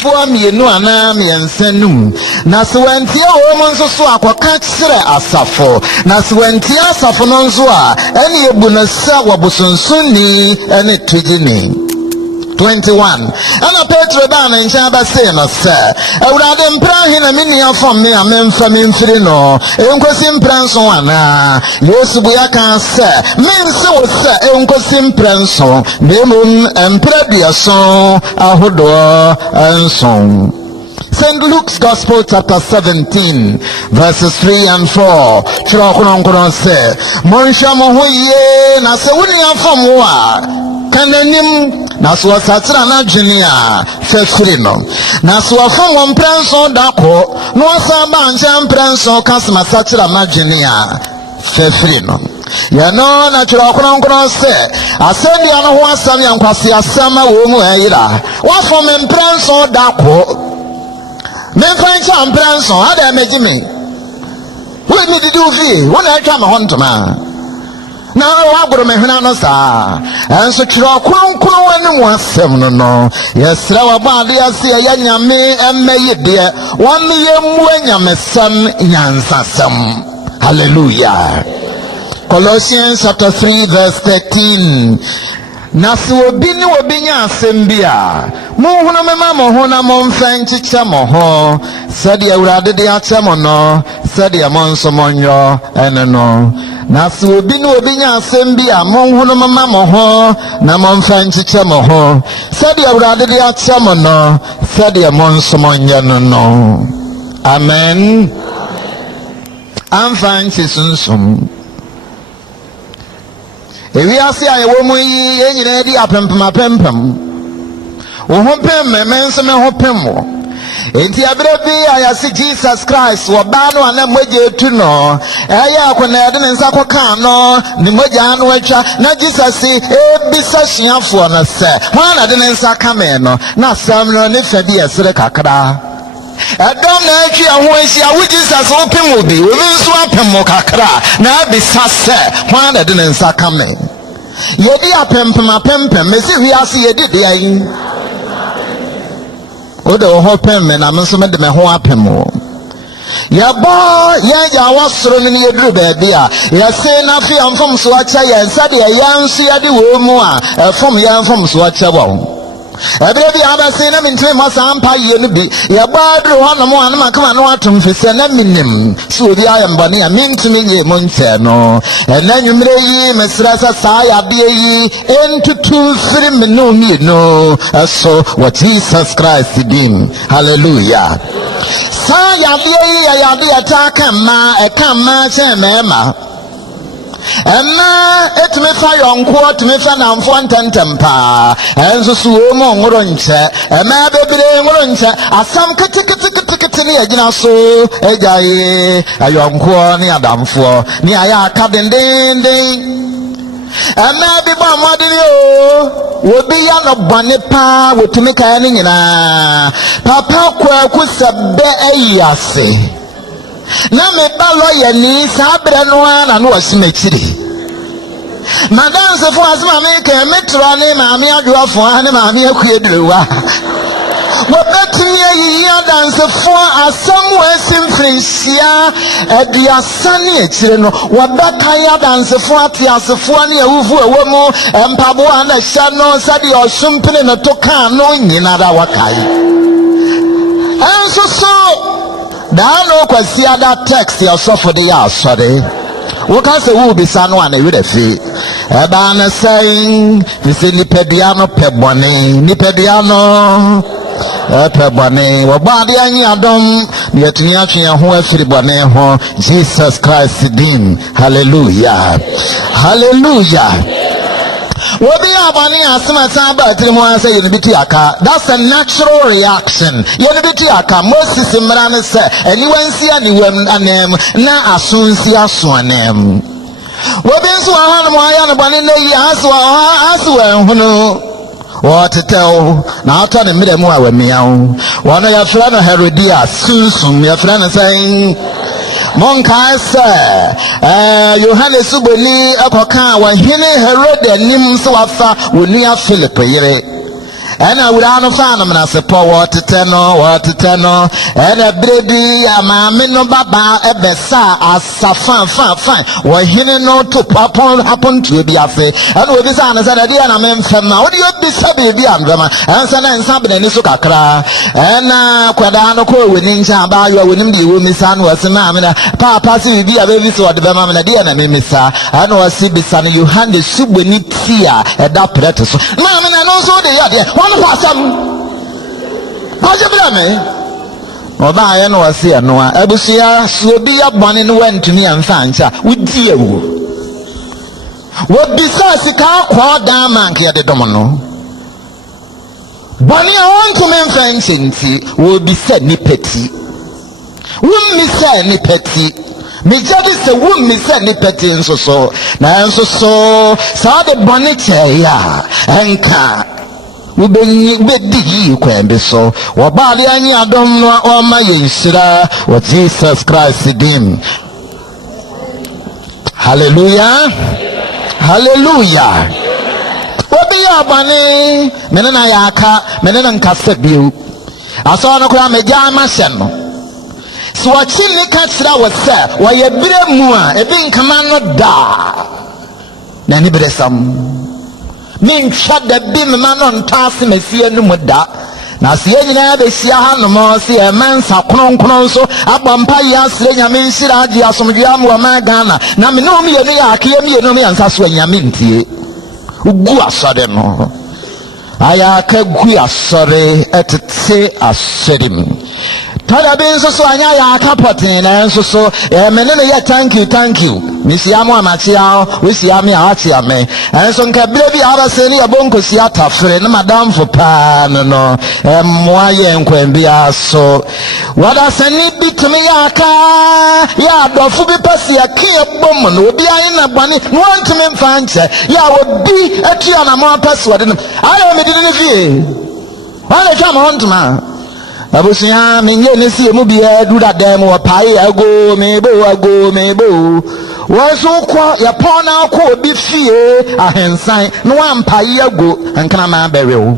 for me no anami and senum. Naswentia woman so akwa sere asafo. Naswentia safononzoa eni ebunasa wabusunsuni eni twijini. 21. Ana Petro ba na ncha ba say no sir. Ewurade mpra he na mini afom me amemfa me mfiri no. Enkosi mpra nso ana. Yesu bu ya kan sir. Mense wo sir enkosi mpra nso. Demum mpra biaso ahodo enso. St. Luke's Gospel chapter 17 verses 3 and 4. Chrono say, Monsha mohuye na se wuni afom wa kananim na so satira na dwenia fefiri no na so afom won pranso dako no asaba ncha pranso kasma satira na dwenia fefiri no ya no na chrono say asendi ano ho asam yankwase asama wo mu ayira wa fom pranso dako men find some branson, how they make me? What me to do here? When I come home to man. Now I go to my Hanasa and so Chiro and 17 no. Yes, our body I see a young me and may it dear 1 million when you're my son Yansasam. Hallelujah. Colossians chapter 3 verse 13. Nasu obini obinya asembia muhuna mema mohuna momfanchi chamo ho sadi awurade de achamo no sadi amonso monyo eneno nasu obini obinya asembia muhuna mema moho na momfanchi chamo ho sadi awurade de achamo no sadi amonso monyo no amen amfanchi sunsum. Ewi ase aye wo mu yi enyina di apempem wo ho pem mense me ho pem wo enti abrebi ayase Jesus Christ wo ba no ana moje etu no eya akona yade ne nsa koka no ni moje anu atwa na Jesus ebisa suafo na se ho na de ne nsa kame no na sam no ne fa bi esere kakra Adam na atwi aho ahia wo Jesus wo pem obi wo nso apem kakra na bisa se ho na de ne nsa kame yedi apempem mesi wi ase yedi de ayin o de ho pem na menso me de me ho apem o ya ba ya wasoro ni yedru ba bia ya se na fi amfom so acha ya nsa de ya nso ya de wo mu a fom ya amfom so acha wo Ebrebi abase na mintwe masampa ye no bi ya badru hono mo anama kama no atum fese na minim so obi ayamba ne ya mintumi ye monte no ena nwumre yi mesrasa sa ya de yi entutu firi menu mi no so what Jesus Christ did. Hallelujah. Sa ya de ya de ataka ma e kan ma che mema Emma etme fa yonko etme fa namfo ntentempa enso suwo mo ngoro nche emma bebre ngoro nche asam kete ne agina so ejaye ayonko ne adamfo ne aya aka denden emma bi ba modini o wobi ya no bone pa wotumi kan ne nyina papa kwa kusabbe ayase na me balo ye ni sabre no na no wasimechiri madam se fo asma me ke metro ne ma me adwafo ne ma me akuedrewa wo betinye yi dance fo asam wesim frisia aduasane ekire no wo beka ya dance fo atiasefo ne awufu ewo mu empabo ana hya no sade osumpene no to kan no nyina da wakai enso so Dano kwasi ada text ya sofo de ya asore wo ka se wo bisa no ana we da fi eba na sai fisi nipadua no pebone nipadua no pebone wo ba de anyi adom ne atuni atwe ho afiri bone ho Jesus Christ din. Hallelujah. Hallelujah. Wobi abani asema saba trimu asa yunibiti aka. That's a natural reaction. Yunibiti aka Moses mrane se eniwansi aniwem anem na asunsi asuanem. Wobi nso ahana mo aya no bani na yi aswa hunu. What to tell na ata ne mire mu awamiao. Wana ya fra no Herodias sunsum ya fra na saying Monka se Yohane suboni akoka wa hene Herod anim so wafa woni a Philip yere and I would not find them as a power to tenor, and a baby, a mammy no baba, a bessa, as a fine, why he no to happen to be a say, and with his honors and a dear, and I'm from now, you be sabi, and something in Sukakra, and Kwadwo ko winning Chamba, you winning the woman's son was a man, Papa, see, be a baby, so the mamma, and a dear, and Missa, and was Sibi son, you hand the soup when it here at that pretus. Mamma, and also the other one of us. How's your brother? Oba ya no wase ya no abusia so bi ya bone no went me amfa ncha wudi ewu wo bisa sika kwa da manke ya de dom no bone on to me mfa nchi wo bisa ni peti wo misa ni peti me jadi se wo misa ni peti nso so na nso so sa de bone che ya enka Ubedi kwembe so wabali anyi adom no oma yensira wa Jesus Christ dim. Hallelujah. Hallelujah. Obi abane menena yaka menena nkase biu aso no kura meja amasem no so wachini ka kira wose wa yebire mu a ebi nkama no da na ni beresam min shada bim manon tase mefie no muda na se nyina be sia ha no mo se e mensa kronkron so abampa ya sire nyame nsira agi asomdwe am wa magana na me no me ye ya akye me ye no me ansa so nyame ntie ugu asore no aya ka gu asore etete aserim tada bin so anya ya kapotin na so so me ne ya thank you misiamu amachia we siami achi ame enso nka brebi abase ni abonko si atafre na madam fo pa no moa ye nkwambi aso wada sani bitumi aka ya dofu bi pasi akia bom no obi ayi na bani no antumi mfa nche ya obi atua na mo pasi wade no ayo me didi ni fie wala twa mo ntuma abusia minye nesi emu bia dura dem wo pai ago mebo waso kwa ya pona kwa obi fie ahensan no ampai ago ankana ma berewo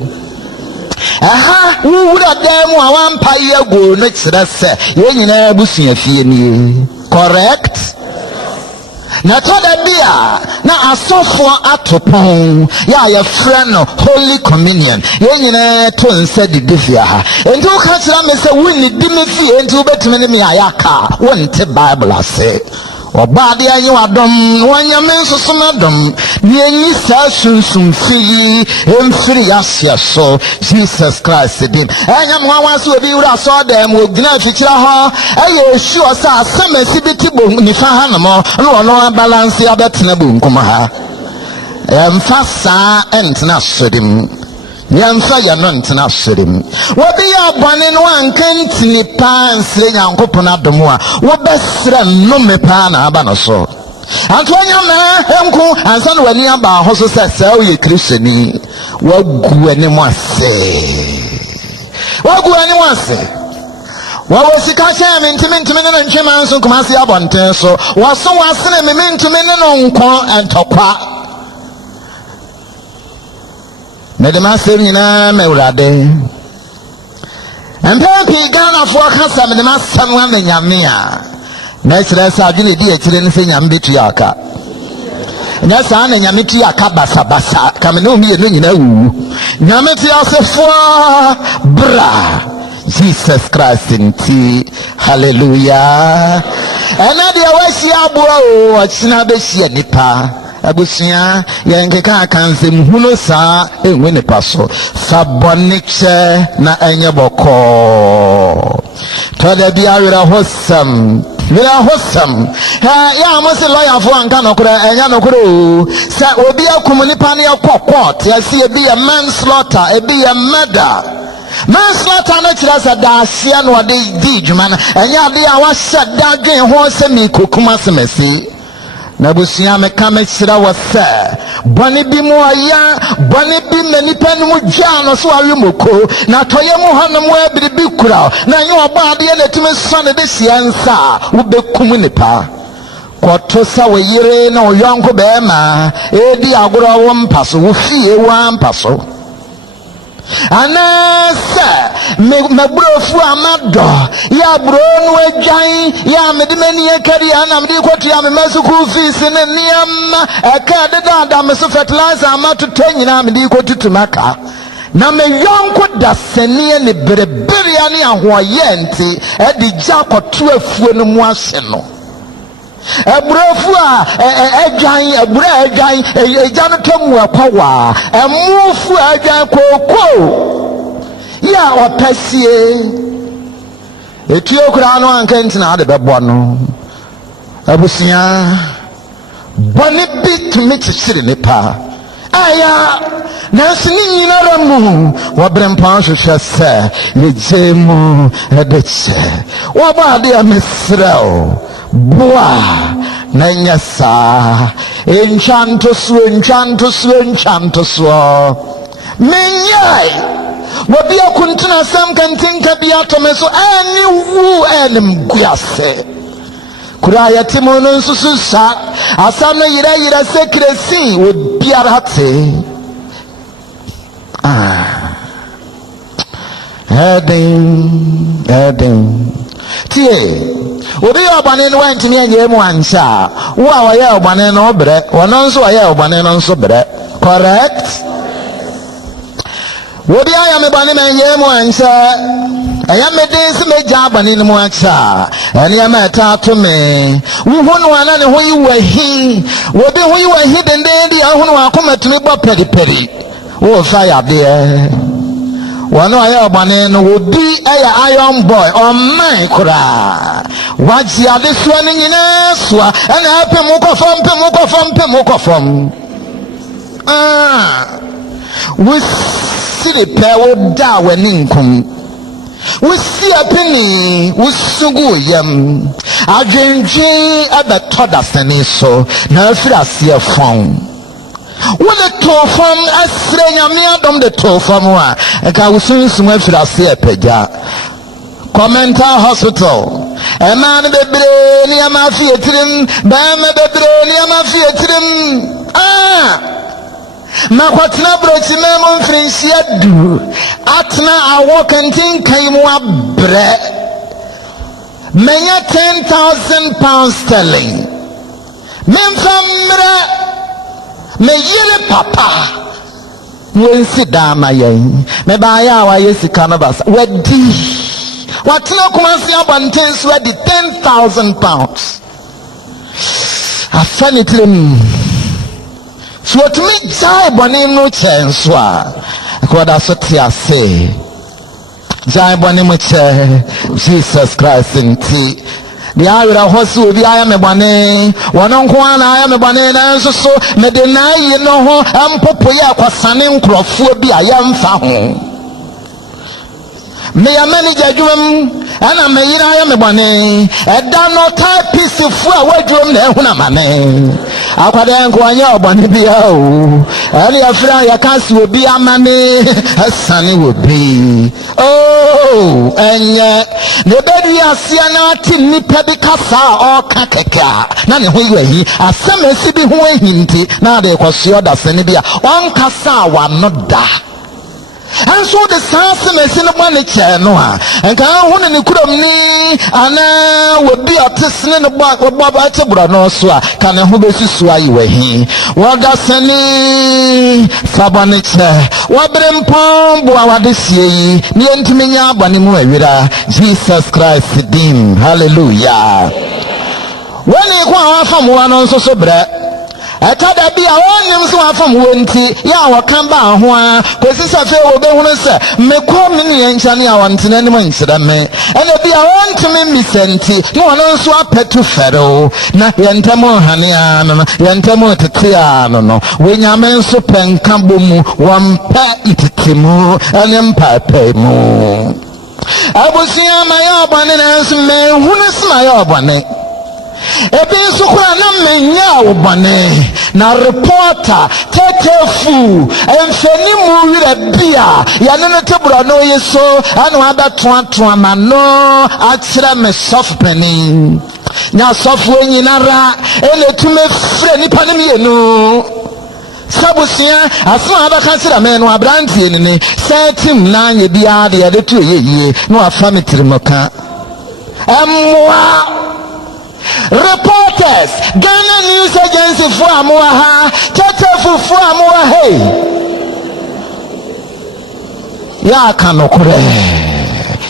aha wura dem a wampai ago no kire se ye nyina abusia fie ni correct na toda bia na asofo atopon ya friend no holy communion ye nyina to nsa didifia ha enti o ka kira me se woni dimi fie enti o betime ne me ayaka wonte bible ase obade anyi wadom wanyame nsoso dom ni enyi sa sunsun fili emfiri asia so Jesus Christ dim enya mwa so obi wura so dem ogina fikira ho eye sure sa asamasi bitibo ni fa ha no mo no balance ya betena bu nkoma ha emfasa entna sodim yamfa ya no ntena sodim wobi ya bone no ankantini pa nsre nyankopon adom a wobesra no me pa na aba no so antonya na enku ansa no wani aba ho so sese o ye kristoni wagu ani mo ase wawo sika che me ntimi na ntwema nso kumase abonten so waso wasene me ntimi no nko entokwa na de masem nyina mewrade empepi Ghana fo kasa me de masam wa nyame a na kire sa adwene di akire ne se nyame betu aka na sa na nyame tu aka basa kame no mi no nyina wu nyame ti asefo bra Jesus Christ inti hallelujah ena de wasi abo o achina be hia nipa abusia yenkeka kanse mhuno sa enwe ne paso saboniche na enye boko toda bia wira hosam ya mo se lawyer fo anka no kura enya no kura o sa obi akum nipa ne yakokot ya se ebi ya manslaughter ebi ya murder manslaughter na kira sa da asia no de di dwuma na enya de a wa shada dwen ho se mi kokuma semesi na busia meka mekira wose bone bi mo aya bone bi na nipa no dwa no so awe moko na toye mo hanom abiribi kura na ye oba ade na tumi so ne de siansa wo bekum nipa koto sa we yire na oyonko be ma edi agoro wo mpaso wo fie wo ampaso anasa me brofu amado ya bro no adwan ya medimani ekari ana medi kwotu ya me masuku fees ne niam aka deda me so fertilizer amatu tanyina medi kwotu tumaka na me yonko dasani ne berebere ani ahoye nti e di jakoto afuo no mu ase no ebrofu a edwan ebra edwan ejano tomu akwa emufu edwan koko ya opasie etio kura no ankanti na ade bebo no abusia boni bit mixire ne pa aya nasini nyinara mu wabrempa hwehwe se yejemu edeche wabade amesrao boa na nyasa enchanto so menyai wabia kuntuna sam kantinka bia tomeso ani wu enem guase kuraya timono nsususa asana yira sekresi obiarate Heading tie obi obane no wantimi anye mu ansa wo a waye obane no bre wono nso waye obane no nso bre correct obi aya me bane anye mu ansa aya me den se meja abane no mu ansa ene ma ta to me wo hono ana ne ho yi wahi obi ho yi wahi denden di ahono akoma tumi bo peri wo fa ya de wano aye obane no wodi aye iron boy on my kura waji adesuwa ni nyina suwa ana pe mu kofom wisi pe wo da wani nkum wisi apeni wusugu yam adwenje abeto da sani so na afiri ase fon wole tofam asre nyame adom de tofam a eka wusunsun afiri ase apagya Commental hospital man bebre ni amafi etirim ba me bebre ni amafi etirim makwatna brochi memo mfrinsia du atna awo kantin kaimu abre menya 10,000 pounds sterling memfamra me yele papa wensi dama yen me ba ya wa yesika no basa wadi watna kumasi abanten so di 10,000 pounds afanitlem so to me jai boni no chenso a akoda so ti ase jai boni mo che Jesus Christ nti dia wira hosi obi aya me boni wono nko ana aya me boni na nso so me de na yi no ho ampopo ya kwasane nkrofo bi aya mfa ho me ya manager adwum ana me yira ya me bone eda no type piece fu a wadwum na ehuna mane akwada nko anya obone bia o ali afra ya kasi obi amane asane obi oh enye ne bedi asia na ati nipa bi kasa o kakeka na ne ho yi asemesi bi ho ahinti na de kwaso da sene bia on kasa wa no da. And so the sense in the money channel, and can one in the Kurumni, and would be a testing in the back of Baba Tebra, so can a hobby sway away. What does any Sabanicha? What brim pom, what this ye, Niantimia Banimuera, Jesus Christ, Dim, hallelujah. When you go from one on so bread. Atada bi a wonim so afam wonti ya wakamba ho a kwesisa fe obehunu se mekom ne nchane a wantena ne manchira me ene bi a wontime misenti ne wono so apetu fero na yentamo hane a no yentamo tete a no wenyame so penka bomu wampa ititemu ene mpape mu abusia mayo bone na so me hunu sma yo bone ebi sukura na menya obane na reporter tetefu enfeni mu wira bia ya ne tebura no yeso anu abeto amano akyere me sofpeni nya sofo nyinara ele tume frɛ nipa ne mienu Sabusia, as long as I consider men who are brandy in say Tim Nine, the other 2 years, no affirmative mocha. Reporters, Ghana News Agency for Amoaha, Tata for Amoa, hey. Ya kanokure.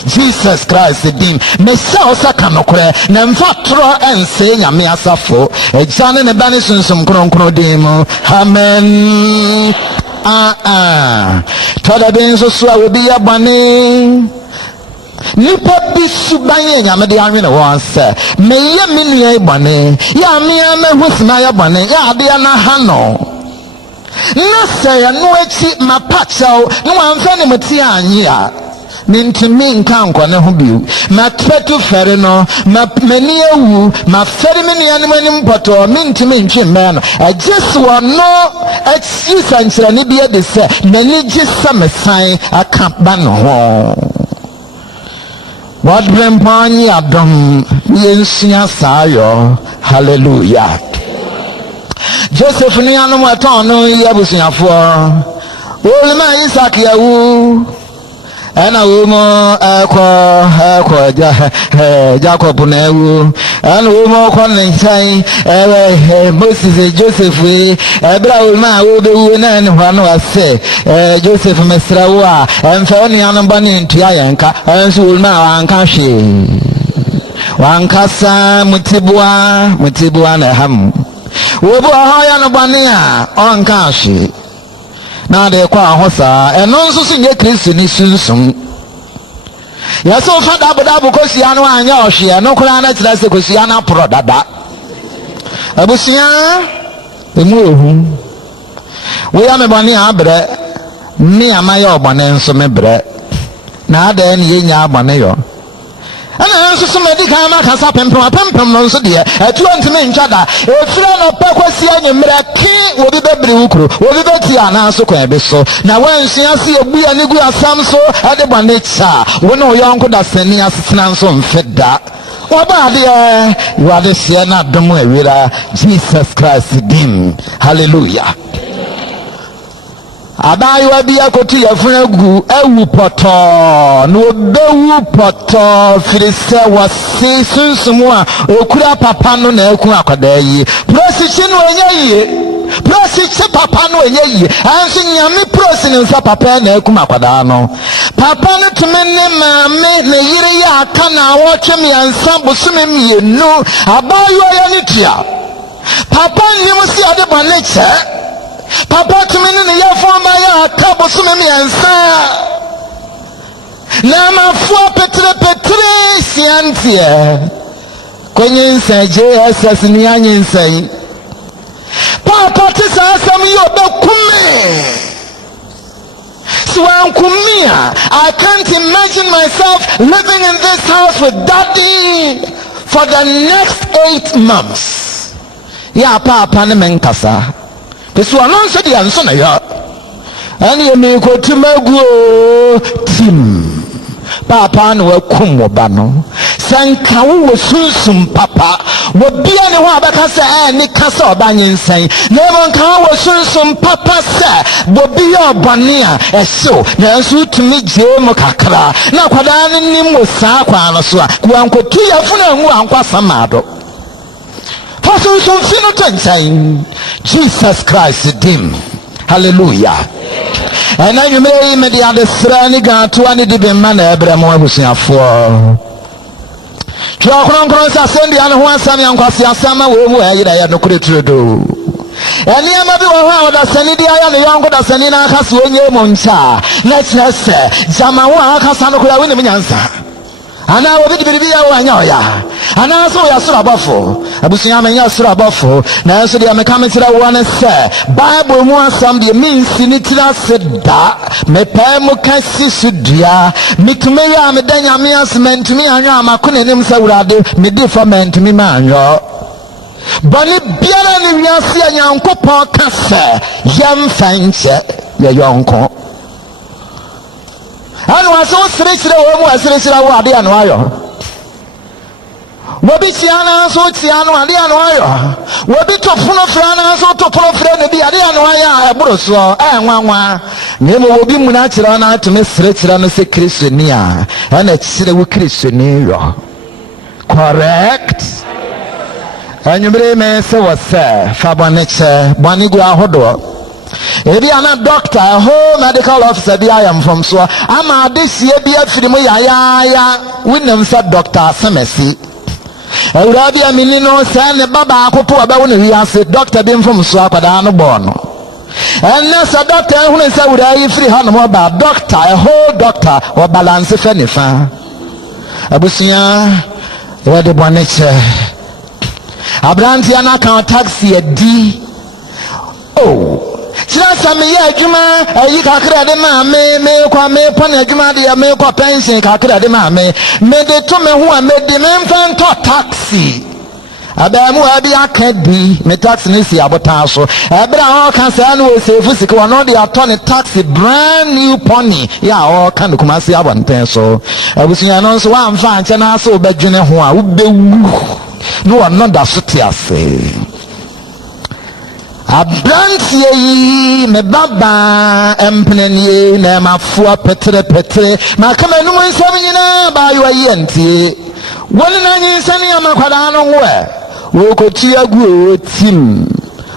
Jesus Christ dim me sausa kanokure na mfatro ense nyame asafo ejane ne bane sunsum kronkron dim amen toda ben so so obi ya bane nipa bisu banye nyame de anwe ne wonse me ye menua bane ya me husna ya bane ya ade na hano na say no echi mapachao no amfa ne meti anyi a Nintimi nkanko ne ho biu matpetu fere no mani ewu mafere me nuanem anim poto mintimi ntwe me no agese wono excuse ankyere ne bia de se nani gisa mesan aka ba no ho what brempani adom yensia sayo hallelujah Joseph ni anu aton no yabusuafo olema Isaac yawu ana womo akọ Jacob na ewu ana womo akọ nsan Moses Joseph ebra wolma wo bewu na ne ho no ase Joseph mesrawo a emfa oni anamba ne ntua yanka enso wolma anka hwe wankasa mutibua na ham wo bo ha ya no bane a onka hwe na de kwa hosa eno nso so nye Kristo ni sunsum ya so fa dabu kosia no anya ohwe no kura na tira se kosia na pro dada abusia emu ohu we ya me bani abre mi amaye obane nso me bre na ada ni yenya abane yo ana nso so medical ma kasa pempem no nso de atu ntime ntwada efira no pakwasi anyemre ki obi bebri wukro obi beti ana so kwa ebe so na wansia se ebuya ne gu asam so ade bane cha wona oyonko da sani asena nso mfeda oba de you are the se na dom awira Jesus Christ dim hallelujah Abayiwa bi akotu yafuna gu ewu poto no bewu poto firise wasi sunsumu a okura papa no na eku akoda yi prosichi no enye prosichi papa no enye yi anso nyame prosi ne nsa papa na eku akoda no papa no tumene maame na yire ya aka na awotwe me ansa bosume mienu abayiwa ya ne tia papa nyimusi ade bane che Papa tumini ni yafoma ya kabo sumemi yansa na mafua petre siantie kwenye nsa JSS ni anye nsa papa tisa asami yobe kume Swan kumia I can't imagine myself living in this house with daddy for the next 8 months ya papa ne menkasa This one answer the answer na ya. Ani emi ko tumagu tim. Papa no wakum oba no. Sanka wo sunsum papa. Wo bia ne ho abaka se ni kasa oba nyensan. Na mo nka wo sunsum papa se wo bia obane a eso na nso tumi je mo kakra. Na kwada ne nim wo saa kwa no so a. Ku ankotu ya funa hu ankwasa mado. Jesus Christ dim hallelujah and then you may me the other strani ga to ani de be man Abraham abusuafo twa kronkron sa sendi an ho asam yankwase asama we mu ayira ya no kureturedo eni ama bi wo ha oda sani di aya ne yonko da sani na aka so onye mo ncha na kyerese jama wo aka sa no kura we ne nyansa ana wo bi biribi ya wo anya oya ana so ya sura bafo abusunya menya sura bafo na so dia meka metira wo na se bible mu asam de means ni tira se da me pa mu kasi sudua mitume ya me danya me asment me anwa amakone nim se wurade me deformment me ma anyo bani biara ni wiase anyankopon kase yam fanche ye yonko anu aso sire wo mu asire wo ade anu ayo Wobi tiana so tiano ade anu ayo. Wobi to pono frana so to pono frana bi ade anu aya eboro so nwanwa. Nyemo wobi mu na kira na atome sere kira no se Kristo ni a. Na kire wo Kristo ni yo. Correct? Anyumre me se wose fa boneche boni gu ahodo. Ebi ana doctor ho medical officer bi I am from so ama this year bi afiri mu ya winam sa doctor Semesi. Ewurabi amini no say ne baba akopo abawo ne wiase doctor bi from so akwada no bo no. Enne sa doctor hu say wura yi free ha no ba doctor a whole doctor o balance fa ne fa. Abusia we de boneche. Abranti ana kan taxi edi. Oh Chirasa me ya adwuma ayi kakra de ma me kwa me pon adwuma de me kwa pension kakra de ma me de to me ho a me de me mfa nto taxi abamu abi akadi me taxi ne si abota so ebra o kan say na o sefu sika wono de atone taxi brand new pony ya o kan kuma si abonten so abusunya no so wa mfa anche na so obedwene ho a ubewu no one da so ti ase. Abrantie yi me baba empnenie na mafua petre ma kama enu nsam nyina ba yo ayentie woni na nyinsane amakwada no wo koti agu otim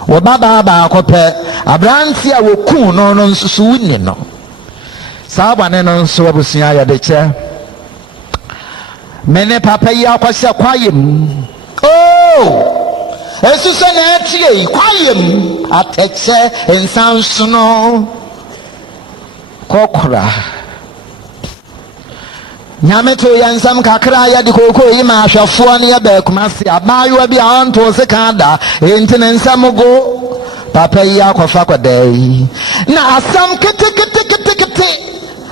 wo baba ba akopɛ abrantie a wo ku no nsusu wuni no saaba ne no nso abusia ya de che mene papa yi akwase kwayem Esusa na etie kwayem ateche ensansono kokora nyameto yansam kakra ya de koko yi ma ahwafo ne ya ba kumase abayo bi anto se kada entene nsamugo papa yi akofa kodai na asam kete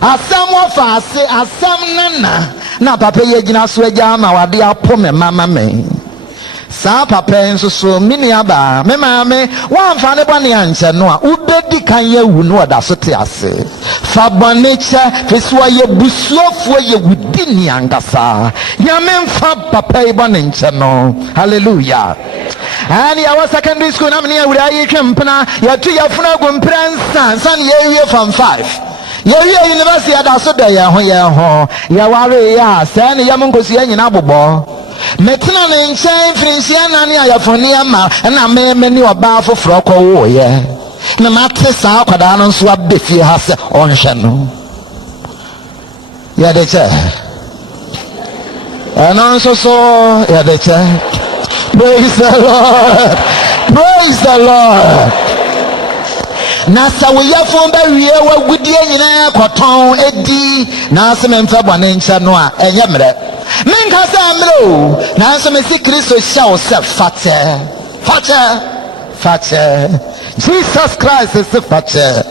asam ofase asam nana na papa yi gina so agya ma wade apo me mama me sa papa enso so mini aba me maame wan fa ne bone anche no a ubedi kan ya wu no da so te ase fa bone che fesua ye busuofo ye wudi ni angasa ya me fa papa e bone nche no hallelujah. Ani our secondary school na me ya wura yi twempena ya tu ya funa gompransa san ye wie from 5 ye university ada so da ya ho ya ware ya sa ne ya monkosi ya nyina bobɔ metina ne nkyɛn firinsia na ne ayafoni ama na me ni oba foforo kɔ wo ye na mate saa kwada no nso abefie ha sɛ ɔnhwɛ no ya de kyɛ ɛno nso so ya de kyɛ. Praise the Lord, praise the Lord. Na sa wo yafo ba wie wa gudie nyina kɔtɔn edi na asɛ memfa bɔne nkyɛ no a ɛnyɛ mmerɛ menka sɛ amro na nso me si Kristo hyɛ wo sɛ fakyɛ Jesus Christ is fakyɛ.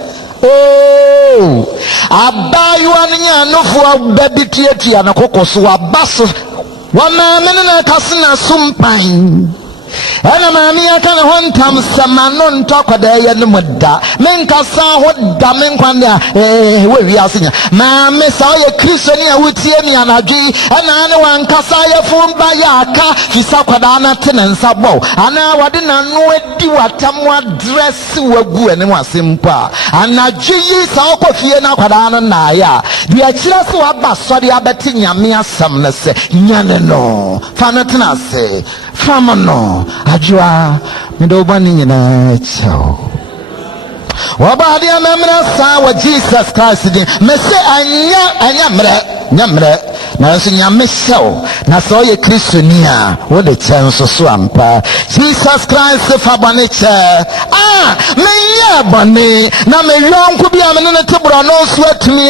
Oh abayewa no nya nofo badi tuatua no kokɔ so aba so wama me na kasena sumpan ana maami aka na ho ntam samano ntokwada ye no muda menkasa ho da menkwande we wi asenya maami sa ye Kristo ni a wutie mi anadwi ana ne wankasa ye fumba ya aka fisa kwada na tenensa bo ana wade na no adi watam address wagu ene wasempa anadwi yi sa okofie na kwada no na ya de akira se waba sori abeti nyame asam na se nyane no fa no tena se famono ajua mido bani nyina chao wabadi amemra sa wa Jesus Christ din me se anya mre na so nyame chao na so ye Kristo ni a wo de chenso so ampa Jesus Christ fa bani che me ya bani na me yonku bi amene ne tebro no so atumi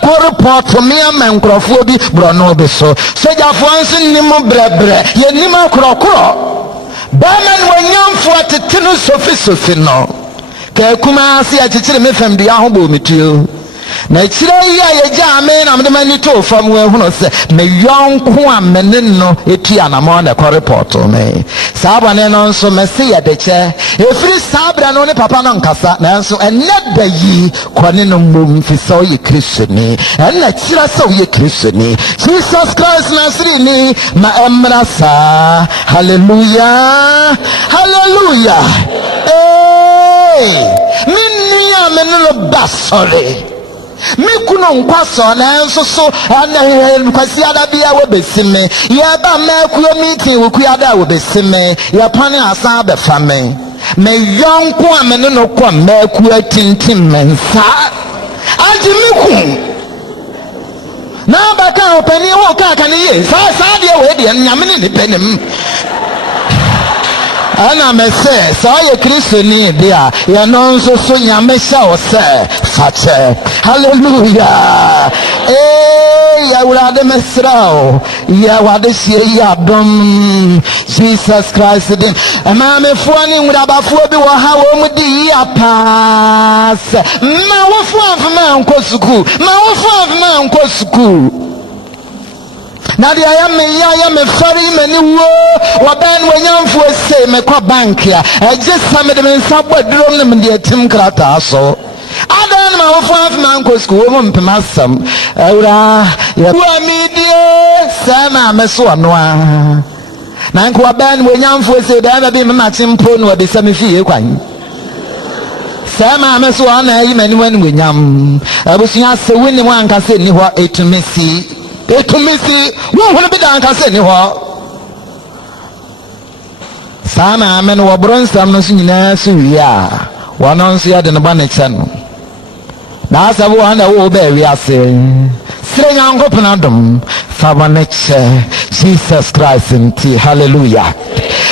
ko report me amankrofo bi bro no bi so jafo ansin ni mo brebre ye ni ma krokro Baman wanyamfo ateteno sofi no ka kuma ase akyekere me fam dia ho bo metuo na chire ya ye jame na me mani to fam we hu se me yonko a me ne no etu anamo na ko report me saaba ne no nso me se ye de che efiri sabra no ne papa no nkasa na nso enne da yi ko ne no mum fi so ye Kristo ni enne chira so ye Kristo ni Jesus Christ na sri ni ma emrasa. Hallelujah, hallelujah. Minni ameno basore me kuno nkwaso na enso so na kwasi ada bia we besime ye ba me kuo meeting we kuada we besime ye pane asa be fame me yonko ameno no kwa me kuo tintim mensa adi me ku na ba ka opani ho ka ka ne ye sa de we de nyame ne penem ana me se so ye Kristo ni dia ye no nso so nyame sha o se fache. Hallelujah. Ya urade mesrao ya wade sie ya dom Jesus Christ din ama me fuani nguraba fu bi wo ha wo mudi ya pass ma wo fu afma nko suku ma wo fu afma nko suku na dia ya me fari mani wo waban wanyamfo se me kwa bank ya eje same de mensa bodrom ne me de tim krata so adan ma wo fa man ko school mo mpema sam awura ya wa media sama meso no a na nko waban wanyamfo se da bi me matimpo no de same fie kwan sama meso na yi mani wanyam abusunya se woni mo anka se ni ho etumesi wo hono bi dan ka se ni ho sana amen wo bronsam no so nyina so wiya wono nso ya de no ba ne che no na asabu anda wo be wi ase sire nyango panadom fa ba ne che Jesus Christ nti. Hallelujah.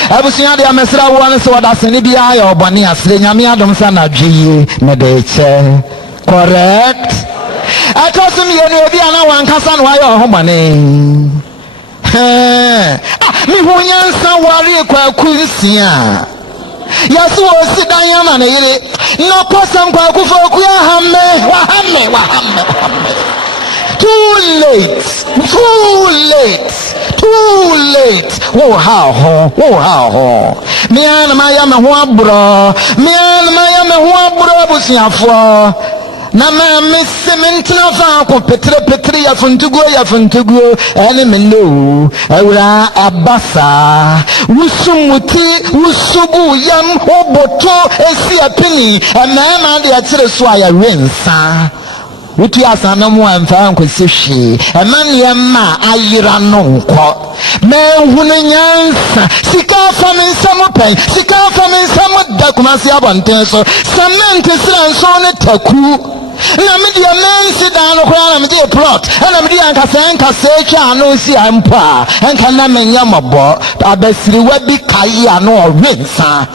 Abusunya de amesra wo ne so wada se ni bia ya obone asire nyame adom sa na dwie ne de che. Correct. Atosum ye no bia na wankasa no ayo homane mi hunyansa wari kwa kunsia yaso osidan na yire no kosam kwa kufa ku ya hamme too late wo ha ho mi ana ma ya me ho abro busiafo na ma mesementina fa ko petre ya funtugo ene meno awura abasa wusubu yam oboto esi apini ama de atere so aya rensa wutu asana mu amfa nkwese hwe emane ma ayira no nko menhunu nyansa sika fa mensam pen sika fa mensam da kumase abonten so cement sira nso ne taku na me dia mensi da no kwa na me dia plot na me dia nkasa twa no si ampa enka na menya mabo abasiri wa bi kai ano orensa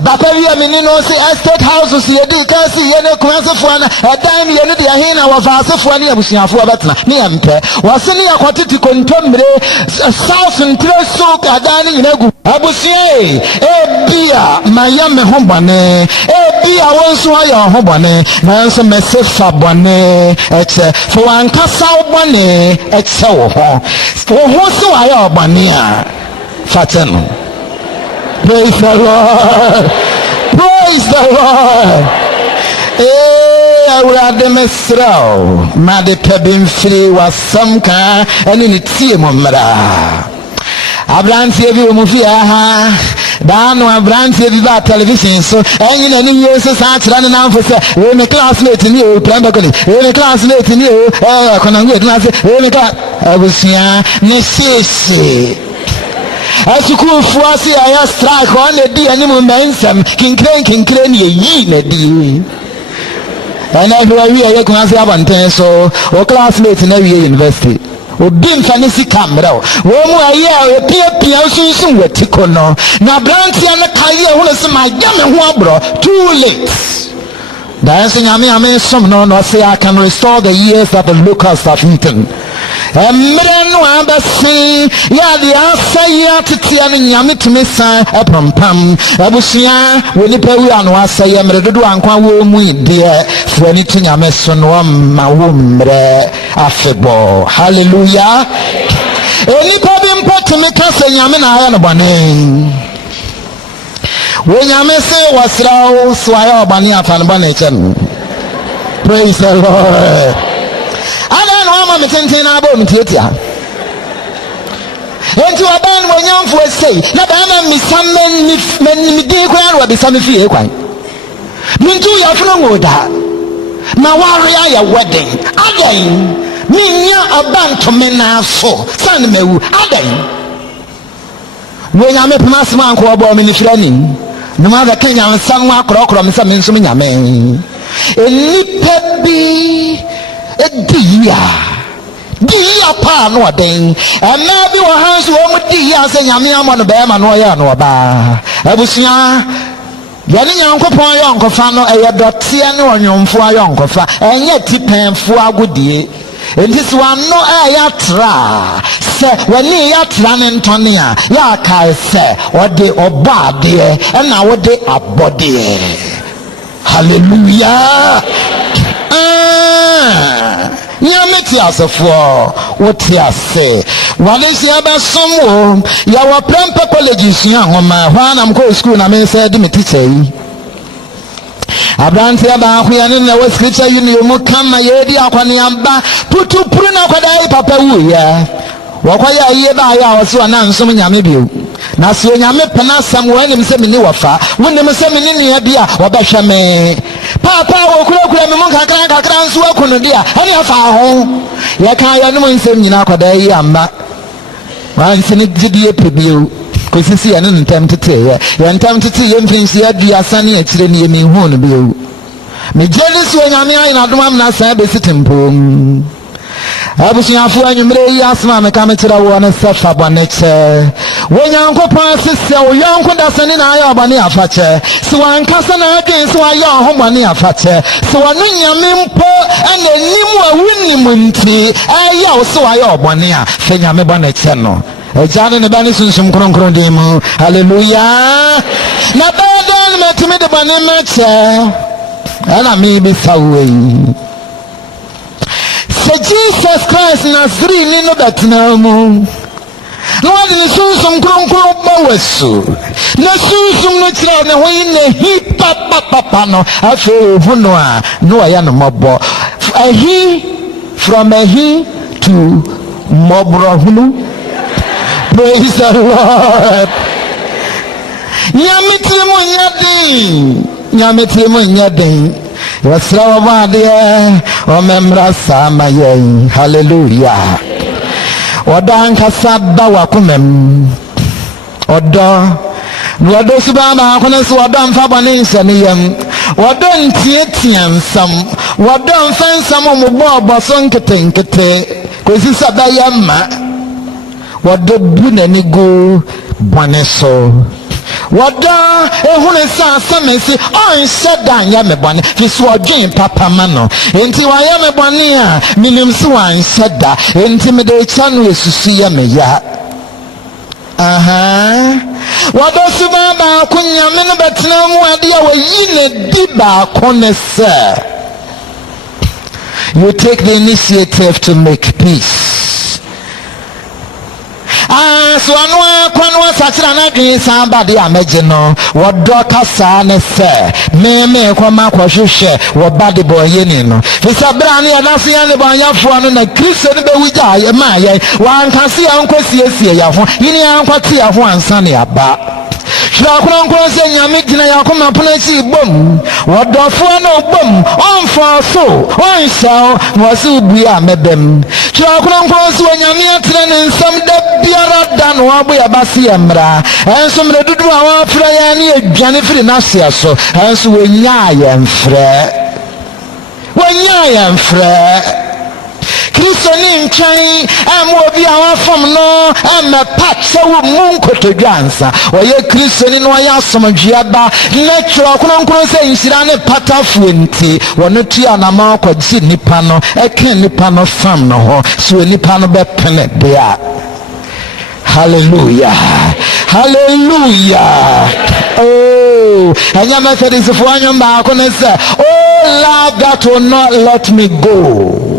Bapa wi me ni no say estate houses ye di ka si ye ne kwansefo na edan ye ne de ahin na wafasefo ne abusuafo abetena ne yempe wase ne yakotiti kontombre south ntire so adan ne nyina gu abusie bia maya me ho bone bia wonso ayo ho bone na nso mesefa bone eche fo wankasa bone eche wo ho so ayo bone a fateno. Praise the Lord. Praise the Lord. Awurade mesrao ma de pebin free wasam ka eni ni tie mo mra abrantie bi mo fi aha daano abrantie bi ba television so enyi na ni yeso sa akira na namfo se we me classmate ni o primary college we me classmate ni o konangu edina se we me class abusia ni sisi Asuku fuasi aya strike on the day any momentum kinkren ye na di and everywhere we are going to have so or classmates in every university o bim fanisi camera wo mu aye pia sunsun wetikono na brantia na kaye ho se ma yame ho abro too late. Dancing, I mean, some no say I can restore the years that the locusts have eaten. Emre no abasi ya de asaya tetia no nyame tumi san epampam abusia woni pawu anu asaya emre dodo ankwa wo mu ide fuani to nyame so no ma wo mre afebo. Hallelujah. Eni pa bi mpotumi kase nyame na aya no bane wo nyame se wasrawo so aya obane afan bane chen. Praise the Lord. Ana no ama metenten na aba omtietia enti oban wo nyamfo sei na ba na misam di kwa ro bi sam fie kwan mintu ya fro ngoda na ware ya wedding adan minya aban to me na so san mewu adan wo nyame pema sema anko obo me ni frani no ma da kenya nsam akorokoro me sam nsum nyame enipa bi ediya pa no den na bi wo hanso wo mu diya se nyame amo no be ma no ya no ba abusia yane nyankopon ya onkofa no eye dote ne onyomfo ya onkofa enye tipenfo agodie enti so ano ya tra se wani ya tra ne ntone a ya kai se ode obade na wode abode. Hallelujah. Nyameti asefo woti ase walesi abasomo ya wa prempe colleges ya homa hwa na mko school na me say di me teacher yi abranti aba ahua ne na wa scripture union mu kama ye di akwane amba putu puru na kwada papa wu ya wakwaya ye ba ya wo na nsom nyame bio na se nyame pena sam wo enim se me ni wafa wonim se me ni nia bia wobehwe me papa wo kura me mo kakra nso akunu dia ani afa ho ye kan ya no nsem nyina kwada yi amba wan se ni gidie pebio kosisi ya ne ntam tete ye ntam tete ye mfinsi ya du asane akire ne ye me hu no bio me jealous wo nyame ayi na domam na san be sitempo abusuafo anyumre yi asma me ka me kira wo na sefa boneche wonyankopon sese wo yonko dasane na ayo bane afache se wankasa na adwen se wayo ho bane afache se wonu nyame mpo ene nimu awunim nti ayo wo se wayo bane a fe nyame boneche no ejane ne bani sunsum kronkron de mu. Hallelujah. Na badan metimi de bane meche ana mi bi sawe Jesus Christ Nazarene no betna mu no ade ne sunsum kronkron bawesu na sunsum no kira ne ho ne hi papa no afi ovuno a no aya no mobo ahi from ahi to mobro hunu. Praise the Lord. Nyameti mo nyadin wasra wade o memra sama ye. Hallelujah. Odan kasaba wakumem odo no suba ma kono so odo mfa bone nsane odo ntietiam sam odo mfansam mo bo so nketenkete kosi sabayama odo bu nani go bone so wada ehune sa samesi on shedan ya me bone fi so odwen papa ma no enti wa ya me bone a minim so wan sheda enti me de chanu esusu ya me ya wada suba ba kunya me no betena mu ade a wayi ne di ba konese. You take the initiative to make peace. So anwa kwanwa sachira na dwen san bade ameje no wodo kasa ne se me kwama kwahwehwe wo bade boye ni no fisabra ne na fia ne banyafo no na Kristo ne bewuja ma ye wankase ankwasiesie ya ho yini ankwate ya ho ansa ne aba shirakunankuro se nyame dina yakoma ponachi bom wodofo na bom onfa so onhyao wose ubua mebem shirakunankuro se nyame atere ne nsam da biara da no abo ya base emra enso mre dudu a wafra ya ne adwane firi na sia so enso wonya ya mfre Kristo ni nkyɛn ɛmo obi a wafam no ɛmɛpa kyɛ wo mu nkotodwansa ɔyɛ Kristo ni no ɔyɛ asomdwea ba na kyerɛ kronkron sɛ nhyira ne patafoɔ nti wɔno tua anama kɔgye nipa no ɛka nipa no fam no hɔ so nipa no bɛpene deɛ hallelujah hallelujah oh ɛnyɛ Methodistfoɔ anyam baako ne sɛ oh love that will not let me go.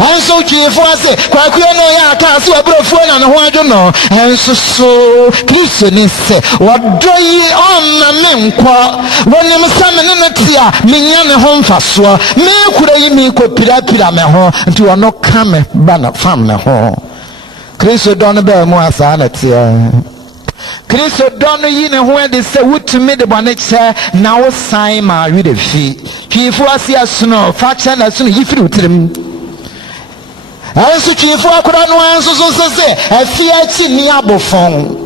And so Kyere say, "Kwakuo no ya aka so abrofo na ne ho adwo no." And so Kristo ni say, "Wodo yi on na me nkɔ. Wonim sa me ne tia, menya ne ho mfaso. Me kura yi me ko pira me ho, nti wono ka me ba na fam ne ho." Kristo don be mu asa na tia. Kristo don yi ne ho de sɛ wotumi de bɔne kyɛ na wo san ma wi de fi. Kyere ase asono, fa kyɛ na asono yi firi utirim. Ɛnso Kyere akora no anso so sɛ afia akyi ni abofon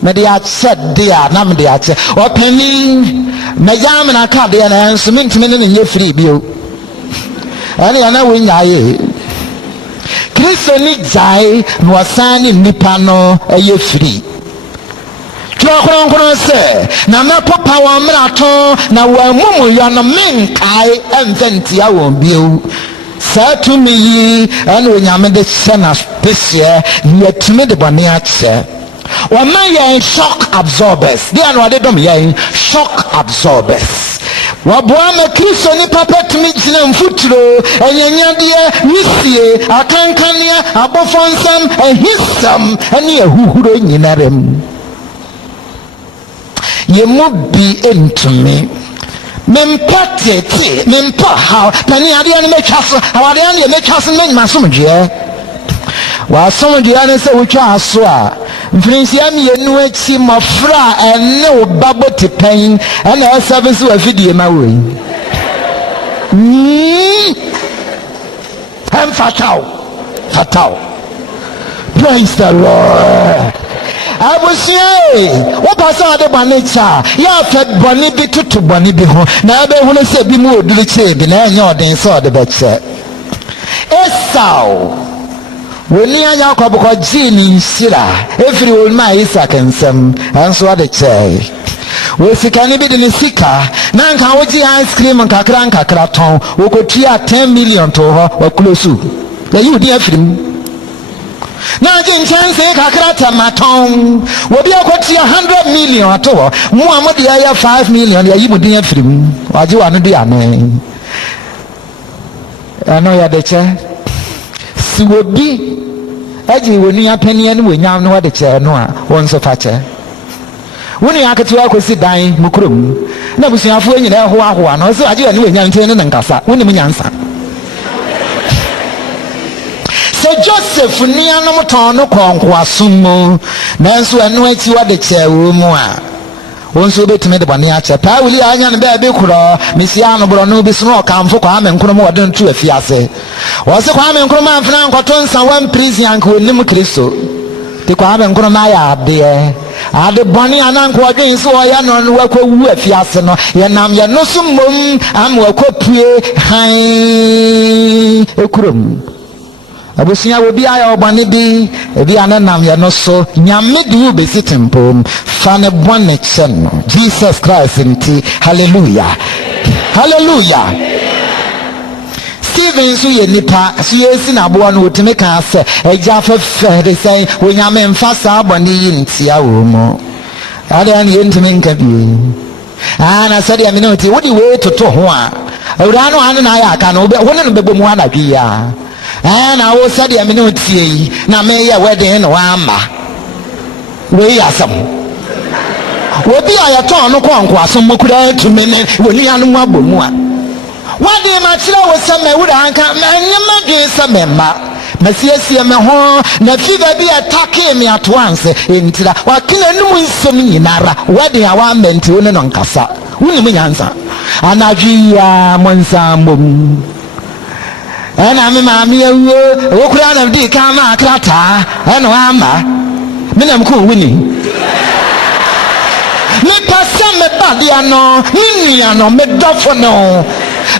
me de akyɛ de a na me de akyɛ ɔpani mɛgya me na ka de na ɛnso me ntumi ne nyɛ firi bio ɛne ana wo nyaaye Kristo ni gyae na wɔsan ne nipa no ɛyɛ firi Kyere kronkron sɛ na mɛpopa wɔn mmarato na wɔn mumu yɛ no menkae ɛmfɛntia wɔn bio Satumi yi anu onyame de hyɛ na pehyɛ yɛtumi de bɔne akyɛ wɔma yɛn shock absorbers de anu ɔde dɔm yɛn shock absorbers wɔboa ma Kristo nipa pɛtumi gyina mfuturo ɛnyanyadeɛ wisie akankaneɛ abɔfo nsɛm ahisɛm ɛne ahuhuro nyinara mu yɛmu bi ntumi mempa tete mempa how tani adeɛ no metwa so awadeɛ no metwa so no masomdwe wasomdwe ne sɛ wotwa aso a mfirinhyia mmienu akyi mmɔfra a ɛne wo babo te pɛn ɛna ɛsɛbe so wafidie ma wei fatal praise the Lord. Abusie, what pasa ade bɔne kyɛ ya fɛ bɔne bi tutu bɔne bi ho na ɛbɛhu no sɛ bi mu oduru kyɛ bi na ɛnyɛ ɔden sɛ ɔde bɛkyɛ Esau wɔni anya kɔbɔkɔgyee ne nhyira ɛfiri wɔn ma Isak nsɛm ɛnso ɔde kyɛ wɔsika ne bi de ne sika na nka wogye ice cream nkakra tɔn wɔkɔtua 10 million to hɔ wɔkulo so yɛyi wo din afiri mu na gye nkyɛnse kakra tamaton wobi akotia 100 million ato hɔ mo a mo de ayɛ 5 million yɛyi mo din afiri mu wagye wa no de ane ɛno yɛde kyɛ si wobi agye wɔ nua panyin ne wɔnyam no wɔde kyɛ no a wɔn nso fa kyɛ wone aketewa akɔsi dan mu kurom na busuafoɔ nyinaa ɛhoahoa no ɔsɛ agye wɔ ne wɔnyam nkyɛn ne nkasa wonim nyansa Joseph nianom tɔn no kɔnkoasom mu nanso ɛno akyi wɔde kyɛ wɔ mu a wɔn nso betumi de bɔne akyɛ paa wuli anya ne baabi korɔ mesia no borɔ no bi so na ɔkamfo Kwame Nkrumah wɔde nto afiase wɔse Kwame Nkrumah amfena nkɔto nsa wɔn prison anka onim Kristo te Kwame Nkrumah ayɛ ade bɔne ananko ɔdwen sɛ ɔyɛ no no wakɔwu afiase no yɛnam yɛno so mmom ama wakɔpue han ekurom Abusia will be our bonny be a bianam yano so nyame do be sitting pom fan a bonnet son Jesus Christ in tea hallelujah hallelujah Stephen so ye nipa so ye sin aboa no to make us a jaffa they say when yamen fasa bonny in tia womo adan ye ntimi nka bi ana said ya minute what do you wait to hoa urano ana ya aka no be wono be bomu ana bi ya and I was said, I mean, now may I wedding no ama. We are some. What be I a ton of conquer some mukura to men when you are no more. What do you much was some would anchor man? You might get some member. Monsieur Mahon, na fever be attacking me at once into that. What can I know is some in Nara? Wedding I want men to on Casa. Wouldn't me answer. And I gia Monsam. And I'm a mammy, walk around of the Kama Krata, and Wama. Minam cool winning. Me pass some body, no, Miniano, Medophano.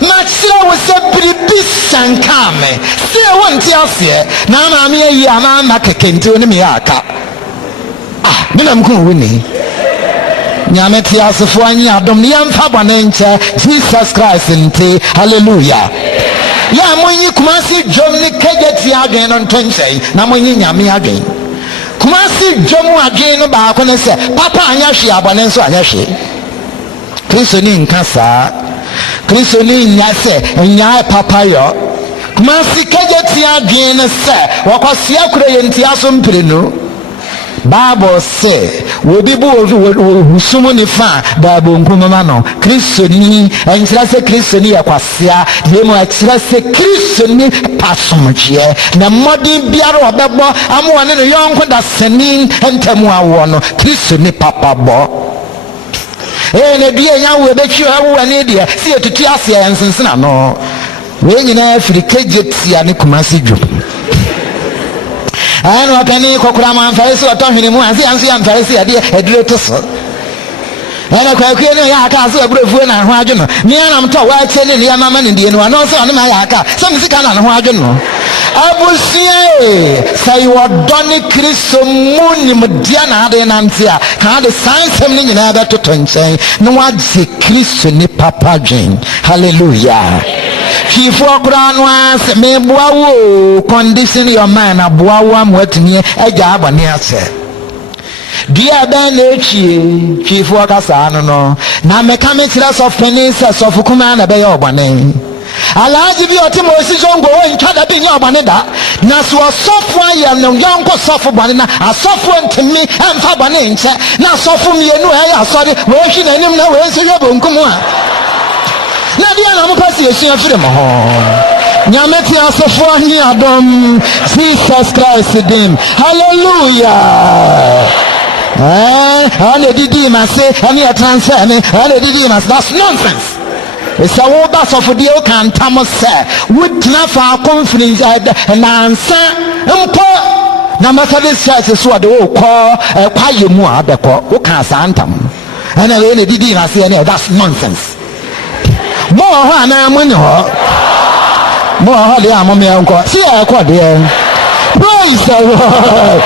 na kyerɛ wo sɛ biribi sanka me sɛ wonte aseɛ na maame ayi ama ma kɛkɛ nti wo ne meyɛ aka me nam ko wo ni nyame te asefoɔ anyi adom ne yɛmfa bɔne nkyɛ Jesus Christ nti hallelujah ya monyi kumasi dwom ne kagya ti adwen no nto nkyɛn na monyi nyame adwen kumasi dwom adwen no baako ne sɛ papa anya hwe abɔne nso anya hwe kristo ni nka saa kristo ni nya sɛ nya papa yo kumasi kagya ti adwen ne sɛ wɔkɔsia kuro yɛ ntia so mpirinu Bible say we be husumu ni fa da bonkumama no kristo ni enkyerɛ sɛ kristo ni yakwasia de mu akyerɛ sɛ kristo ni pasomgye na mmɔden biara ɔbɛbɔ amoane no yɔnko da sani ntamu awo no kristo ni papa bɔ na bia nya wo betwi awo ane de si etutu ase ensensena no we nyina afiri kegyetia ne kumasi dwom and wakani kokura man farisi otohwene mu anse anso ya farisi ade edire to so ana kwakwe no ya aka so aburofuo na ho adwo no me anam to wa che ne ya mama ne die no ano so ne ma ya aka so me sika na ho adwo no abusie sai wodone kristo mu ni mdia na ade na nte a ka de sansem ne nyina ba toto nchen no wagye kristo ni papa dwen hallelujah Chifu akurano ase meboa wo condition your mind aboa wo amwatini agya abane ase dia ben na echie chifu akasa no na meka me kira sofani se sofukuma na be ye obane alaji bi otimo osizongo wo ntwada bi nye obane da na so sofu aye no yanko sofu bane na asofu ntimi emfa bane nche na sofu mienu e ya sori wo hwi na nim na wo nsehwe bonkumu a na dia na mopasi esia fire mo ho nyame ti asefo ahi adom Jesus Christ dim hallelujah ane didi mase ane transfer me ane didi mase that's nonsense it's a word that's of the o kan tamo se with na fa conference na ansa mpo na Methodist church so de o ko kwaye mu abekọ o kan santam ane we ne didi mase ane that's nonsense mo ho ana mo ni ho mo ho de amo me enko si e ko de praise the Lord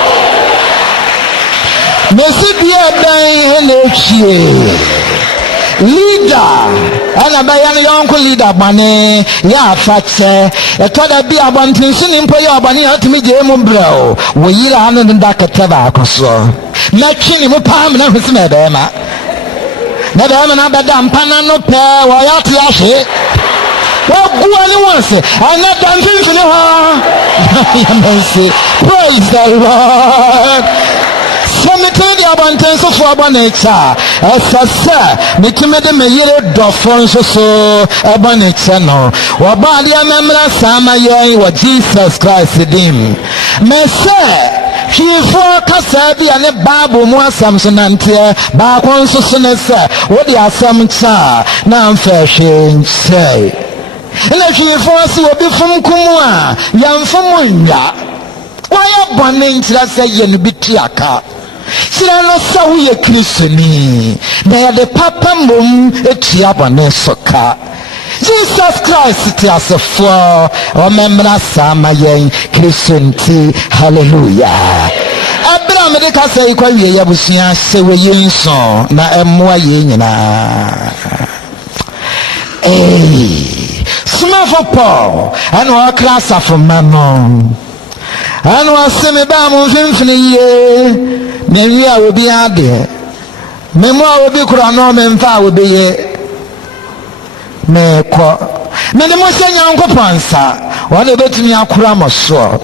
mesi bia dan na chie leader ana ba ya no yonko leader bane ya afache e to da bia bontin so ni mpo ya obane ya tumi je mu brao wo yira anu nda kataba akoso na twini mu pam na husime be ma na da na beda mpana no pe wo ya ti ahwe wo guwa ni wonse ana da mfimfini ho ya mense praise the Lord something the abundance of abanacha esasa mikimede meyere dofon so abanacha no wo ba dia memra sama yen wo Jesus Christ dim mese Chifu kasa bi ane Bible mu asam so nante ba kon so so ne se wo di asam cha na amfa hwe nche na chifu si obi fum kumu a yamfum nya wo ya bone ntira se ye no bitiaka sira no sa wo ye kristoni na ya de papa mom etia bone soka Jesus Christ ti asefo o memra sama yen Christianity hallelujah Abraham de ka say kwa wie ya busua se we yenso na emmoa ye nyina small for Paul and our class of manon and was semi ba mo fimfini ye me wi a obi ade me mo a obi kura no me mfa obi ye meko me de mo senya nkopansa wona betumi akura mo so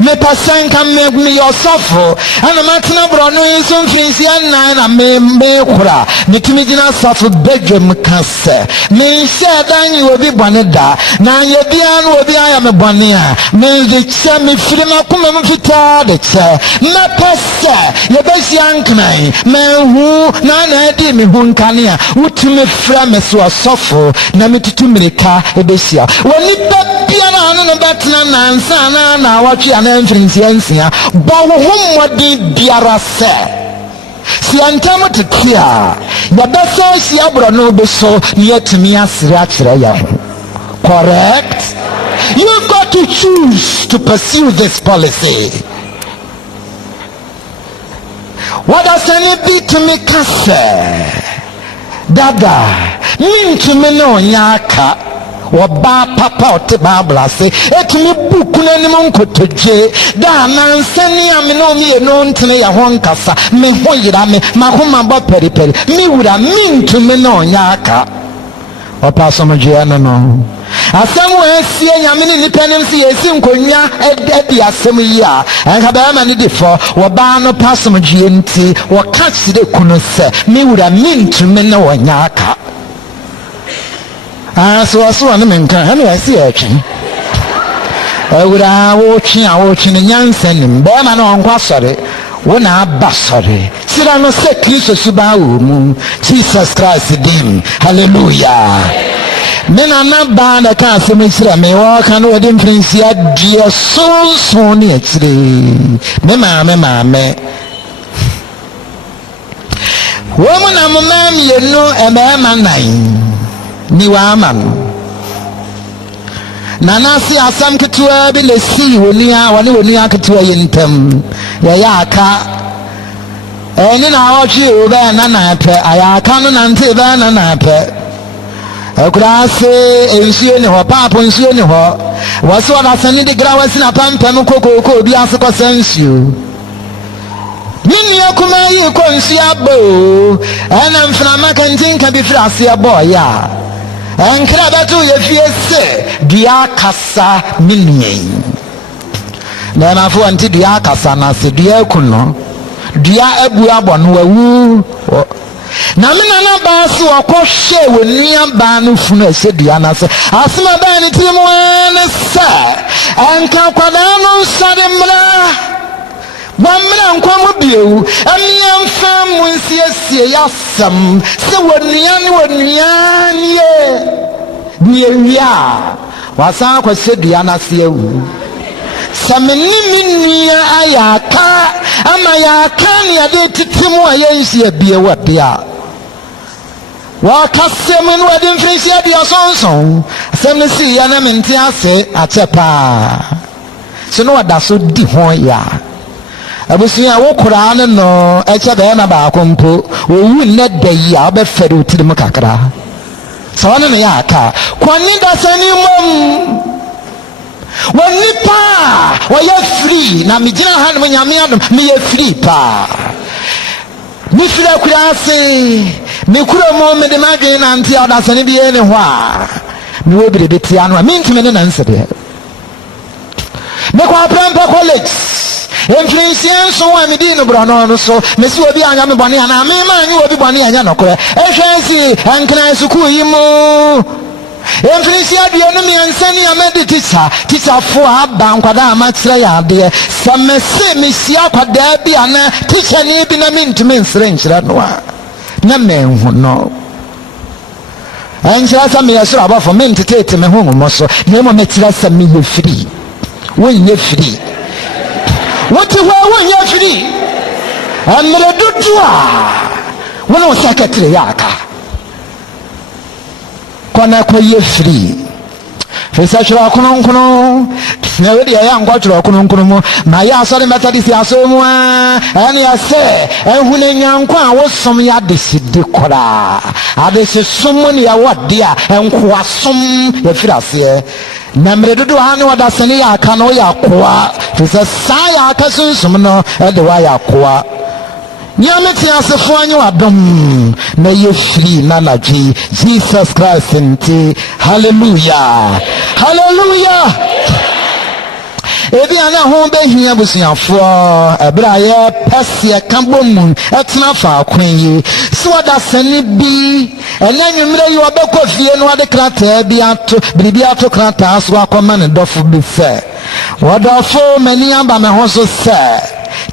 me pasanka me yosofo ana matena bro no nso mfinsi na me kura metumi gina sofo bedroom kase me se dan obi bone da na ye bia no obi aya me bone a me de che me firi na kuma me fita de che me pese ye besi anknan me hu na di me hu nkane a utumi fra me so sofo na metutu mirika ebesia woni bia na anu no betena na nsa na watwe ana mfrinsiansia bo wo mmodi biara se si antam tetia ya beso si abro no beso ne yatimi asira kire ya ho Correct? You've got to choose to pursue this policy. What does any be to me, Kase? Dada, mean to me no nyaka. Waba papa ote babla se etumi buku n'anim nkotoje da na nsani amino mi eno ntene ya honkasa me hoyira me mahoma ba periperi mi wura mintumi no nyaka opa somje no asɛm esie nyame ne nipa nim se yesi nkonya edi asɛm yi a anka ba ma ne defo wɔba no pasomgye nti wɔka kyire kunu sɛ me wura mintumi ne wɔnyaka. So ne menka I see a chin. Would I watching Yansen, Bama no Quasari, when I basari. Sit on a set Subaru, Jesus Christ again. Hallelujah. Men are not bad at us, me walk and what influence yet, dear so near today. Mema. Woman, I'm a man, you know, a man nine. Niwaman nanasi asam ketua bi lesi wonia wonia ketua yentem yaka eni na ochi oba na pe ayaka no nante ba na pe akura se ensuo ni ho papo ensuo ni ho waso na sani de grawasi na pampam kokoko obi aseko sensuo nini akuma yi ko nsuo abo ana mfna makantin ka bi frase abo ya ankra batu ye fiese dia kasa minien na na fo anti dia kasa na se dia kuno dia abu abon wawu na mina na ba se wakɔhwe wonua ba no funu ese dia na se asema ba ni timu na sa anka kwada no nsade mra wamra nkwamu bieu amia mfa munsiesie yasam se wonua ni niewia wasa kwase dua na se awu sameni minia ayaka ama yaka ni ade titimu ayensi abie wabia wakasemu no ade mfirisi ade osonson asem si ya na menti ase achepa so no wada so di ho ya abusuya wo kura ne no eche be na ba akompo owu ne dayi a be fere utirim kakra so wane ne ya aka kwani da sani mom wonipa wo ye free na me gina ha no nyame adom me ye free pa mi fira kura ase me kura mo me de madwen na ntia da sani bi e ne ho a me wo bi de tia no a me ntime ne na nsede me kwa prampa college influence so me di no brono no so me si obi anya me bone ana me ma anya obi bone anya no kore ehwensi ankna suku yi mo influence aduo no me ansani amedi teacher fo aba nkwada amakyere ya de se me se me si akwada bi ana teacher ni bi na me ntime nsere nkyere no a na me hu no ankyere sa me yesoro abafo me ntete me hu mo so na mo metira sa me ye free won ye free what you want your free and the dudua one was secretary yaka kona ko ye free fesa chira kono na we dia ya ngwa chira kono mo na ya asori metadisi asomu ani ase ehune nyankwa a wosom ya desidi kora adese somu ne ya wode a enko asom ya firase na mredodo ha ne wada sene ya aka no ya koa fesa sa ya aka sunsum no de wa ya koa nyameti asefo anyo adom na ye free na naji Jesus Christ nti hallelujah hallelujah ebi ana ho be hia busuafo ebra ye pese kambom etna fa akwan yi so wada sane bi enanwumre yi obekọ fie no ade krata bi ato biribi ato krata aso akoma ne dofo bi fe wadafo mani aba me ho so se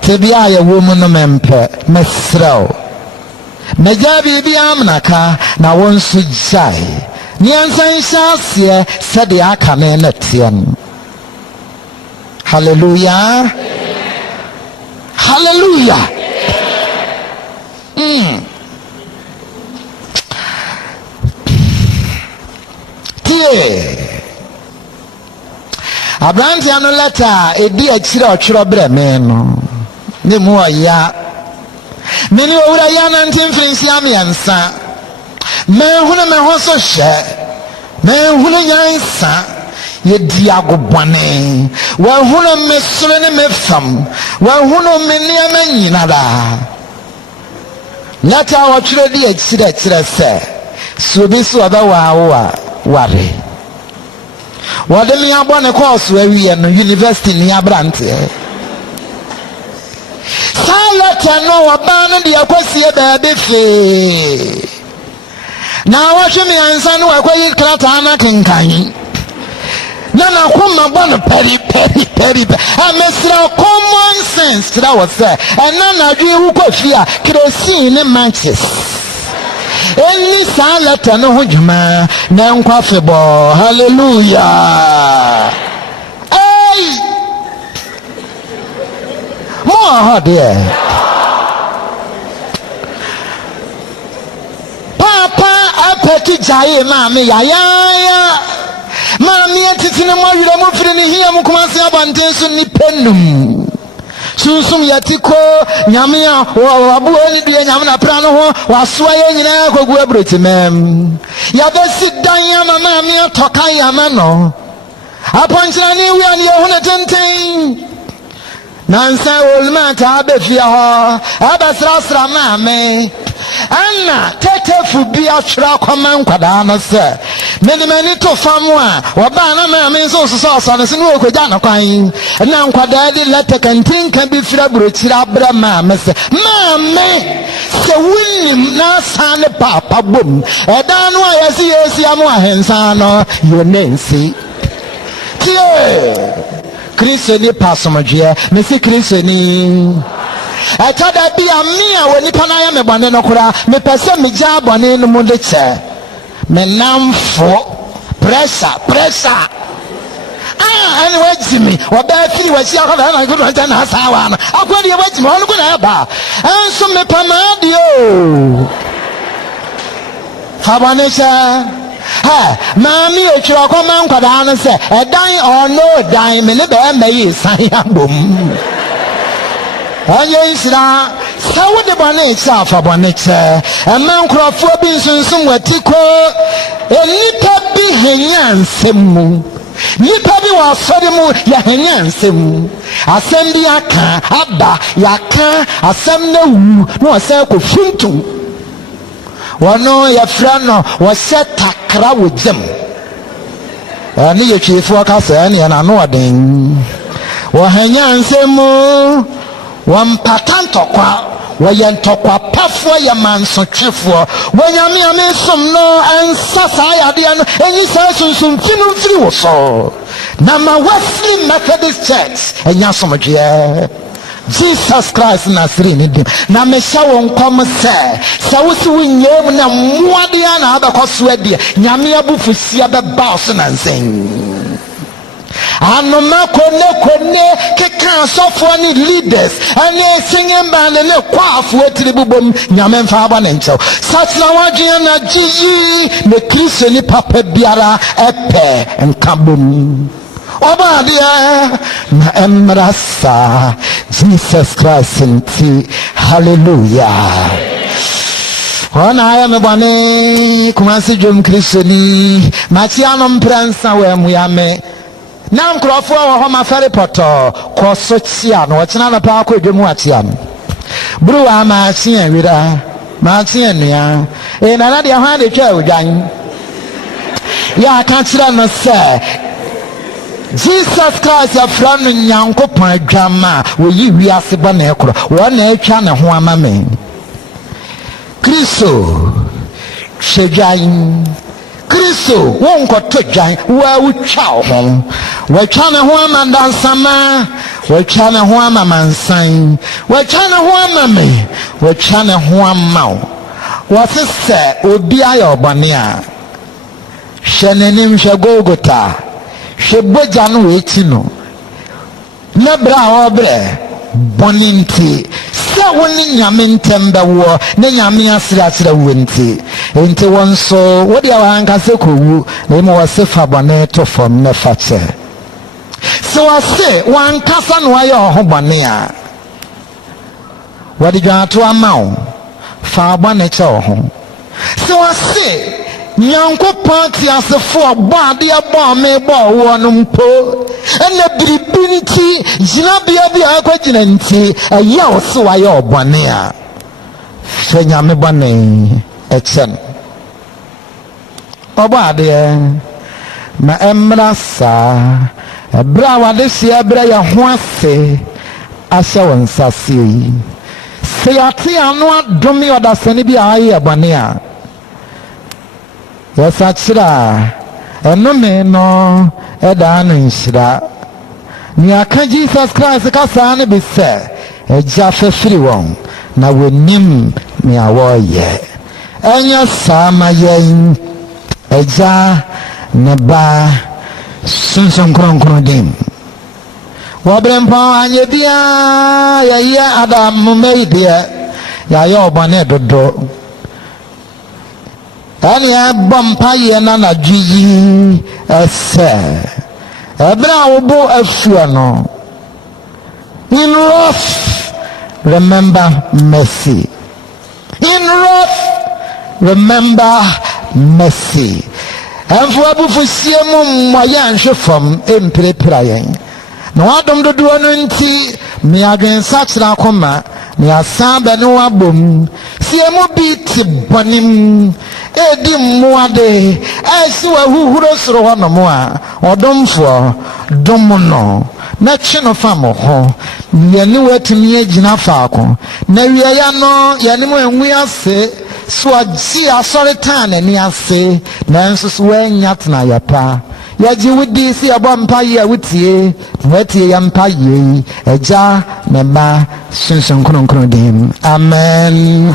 tebia ye wo mu no mempe mesrao mejabi bi amnaka na wonsu jai ni ansan shasie se de aka ne natian. Hallelujah. Hallelujah. Tie Abrantia no letter edi akire ochiro bre me no ne mu oya meni owura ya na ntimfrinsi amiansa me hunu me ho so hye me hunu nyansa ye di agobone wa hunu me sore ne me fam wa hunu me niama nyina da letter ochiro di akire se so bi so aba wa ware wade me abone course we no university ni abrante salata no wabana di akwasi e baabe fe na wahwe me ansa no akwayi krata na kenkan na kuma bone peri amesra common sense that was say and na dwi hu kofia kerosene ne matches eni salata no hujuma na nkwafebo hallelujah ay mo hode papa apeti jaye mami ya mami etitine mo yire mo firi ni hia mo kuma se abanten so ni penum sunsum yatiko nyame a wabu ani die nyame na pra no ho wasoa ye nyina kogu abrotimem ya besi dan mama mi tokan ya ma no aponchira ni wi ani ye huna tenten nansa olma ta befia ho abasrasra mame anna tetefu bi atwra kwama nkwada no se meni to famu a oba na mame so so no se no okogya na kwan na nkwada di lete kantin kan bi fira brochira bra mame se mame se winnim na sane papa bom eda no ayesi amu ahensa no yonensi tie Kristo ni pasomdwe mesi Kristo ni atada bi amia woni pana ya mebane no kura me pese me ja bone no mu de che me namfo pressure ani wajimi oba firi wachi akada na ko do na sawa na akwadi e wajimi onu ko na ba enso me pamadio fabanesha ha mami ochiro akoma nkwada no se edan ono dan me ne be mayi san abom anye isra sawo de bone cha fa bone che emma nkrofo bi nsunsun watiko enipa bi henya nsemu nipa bi wa afade mu ya henya nsemu asem bi aka aba yaka asem na wu no se ko funtu wono ya frano wo set takra wojam ani ye twefo aka se ani na no oden wo henya nsemu wampatantokwa wayentokwa pafo ya mansotwefo wanyame amesom no ansasa ya de no enyi sasunsun finu firi wo so na ma Wesley Methodist Church enya somdwe Jesus Christ Nazarene dim na me sha won kom se wosi winyem na muade na abakoso ade nyame abufusia beba so na nsen anoma kone keka sofo ni leaders ani singing band ne kwafu etiribubom nyame mfa aba ne nchew satna wadwe na gyi ne Kristo ni papa biara epe nkabom oba dia na emrasa Jesus Christ nti hallelujah ona ya mebane kumasi jom Kristo ni machiano mpransa we muyame na nkrofo wa ho mafare poto ko so chia no china na pa ko edwemu atia bru wa ma chia wira ma chia nua na na de ha de twa odwan ya ka kira no se Jesus Christ ya frano nyankopon adwama wo yi wiase ba na ekro wo na etwa ne ho amame Kristo shejan Kristo won ko todwan wa wutwa ho watwa ne ho amandansama watwa ne ho amamansan watwa ne ho amame watwa ne ho amaw wasese obi ayo obone a hwenenim hwe Golgota hwe boja no eti no lebra obre boninti sa woni nyame ntembe wo ne nyame asira wonti enti wonso wodi awanka se kowu na mo wase fa bone to fom ne fache So I say, one cousin, why your hobania? What did you have to amount? Far one nature home. So I say, Nyanko party as a four body a bomb may ball one po and the bribinity, Jinabia the Aquaginanti, a yell so I your bonnia. Fenyame Bonnie, Etchen. Oba dear, my embrasa, a brawa this year, Braya Huase, Asha Sassi. Say, I see, I'm not dummy or the Senibia Aya Bonnia. Yes, achira eno me no eda no nhyira ni aka Jesus Christ ka saa ne be se eja fefiri won na wonim me awoye enya sama yen eja ne ba sunsun kronkron dim wobrempa anye bia ya adam meide ya yo bone dodo and ya bumpy and an adji sir. A brow bo a fuano. In wrath, remember mercy. In wrath, remember mercy. And for Abu Fusium, my young from Empire Prayen. No, I don't do anything. Me against such a comma. Me a sound and no boom. See a mobile bonim. Edi muade esiwa huhuro no moa odomfo domono na chino famo ho yeni wetimi agina faako na wiya no yeni mo enwi ase so agi asore tan ni ase na nso so wanyatna yapa yaji wudi si abampa ye wutie wetie yampa ye eja mema sunsun kronkron dim amen.